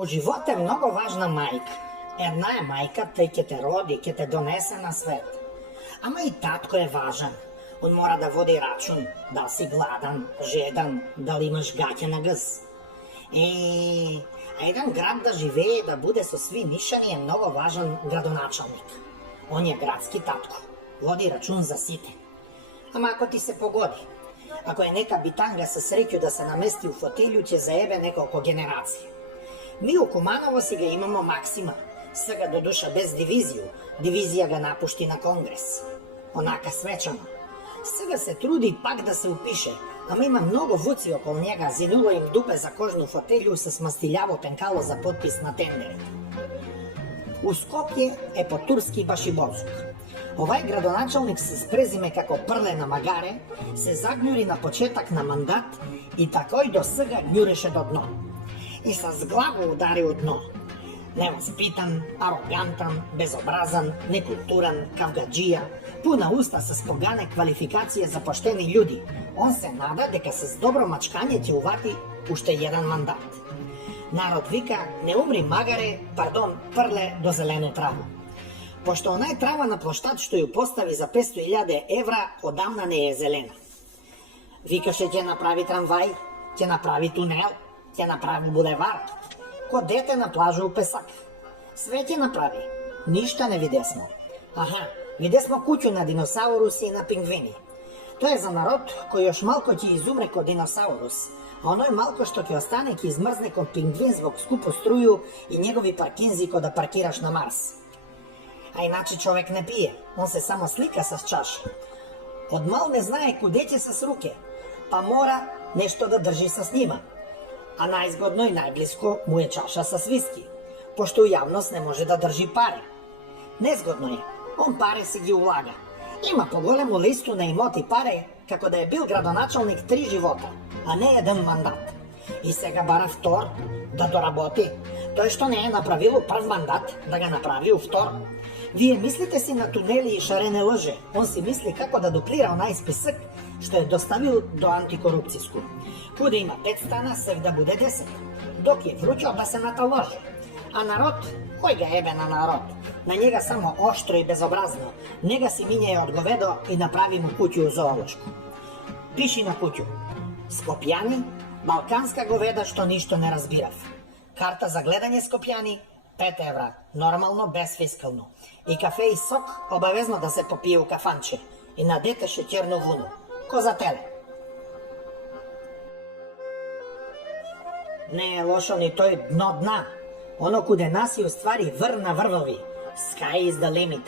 U životu je mnogo važna majka. Една е майка, тъй ке те роди, ке те донесе на свет. Ама и татко е важен. Он мора да води рачун, дали си гладен, жедан, дали имаш гаќа на гъз. А един град да живее, да буде со сви нишани е много важен градоначалник. Он е градски татко. Води рачун за сите. Ама ако ти се погоди, ако е нека битанга със среќу да се намести у фотелju, ќе заебе неколко генерации. Mi u Kumanovo si ga imamo Maksima, сега до душа без дивизiju. Дивизija ga napušti na kongres. Онака свечано. Сега се труди пак да се упише, ама има много вуци около njega, зинуло им дупе за кожну фотелju с мастилjaво пенкало за подпис на тендерите. У Скопје е по турски башибозук. Овај градоначалник с презиме како Прле на Магаре се загњури на почетак на мандат и такој до сега ѓуреше до дно. И с главо удари у дно. Невоспитан, арогантан, безобразан, некултуран, кавгаджија, пуна уста с погане квалификација за поштени људи. Он се нада дека с добро мачкање ќе увати уште еден мандат. Народ вика, не умри Магаре, Прле до зелену траву. Пошто онај трава на площад што ја постави за 500.000 евра, одамна не е зелена. Викаше ќе направи трамвај, ќе направи тунел, ќе направи булевар. Ко дете на плажа у песак. Све ќе направи. Ништа не видесмо. Видесмо куќу на диносауруси и на пингвини. Тоа е за народ кој još малко ќе изумре ко диносаурус, а оној малко што ќе остане ќе измрзне ко пингвин звук скупо струју и негови паркинзи ко да паркираш на Марс. А иначе човек не пие, он се само слика с чаша. Од мал не знае куде ќе с руке, па мора нешто да држи с нима. А најзгодно и најблиско му е чаша с виски, пошто у јавност не може да држи пари. Незгодно е, он пари си ги улага. Има поголему листу на имоти пари, како да е бил градоначалник 3 живота, а не еден мандат. И сега бара втор да доработи. Тој што не е направило прв мандат, да го направи у втор. Вие мислите си на тунели и шарене лъже, он си мисли како да дуплира онај списък што е доставил до антикорупцијску. Куде има 5 стана, сев да буде 10. Док е вручал да се наталожи. А народ, кој ga ебе на народ? На njega само оштро и безобразно. Нега си минјај од говедо и направи му куќу у зоолошку. Пиши на куќу. Скопјани, балканска говеда што ништо не разбирав. Карта за гледање Скопјани, 5 евра, нормално без фискално. И кафе и сок обавезно да се попие у кафанче. И на дете шеќерно вуно. Ко за теле. Не е лошо ни тој дно дна. Оно куде нас и уствари вр на врвови. Sky is the limit.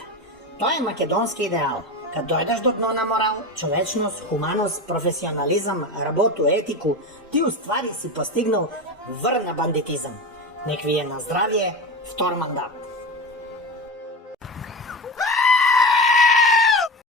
Тоа е македонски идеал. Кад дојдеш до дно на морал, човечност, хуманост, професионализам, работу, етику, ти уствари си постигнал вр на бандитизам. Нек ви е на здравје, втор мандат.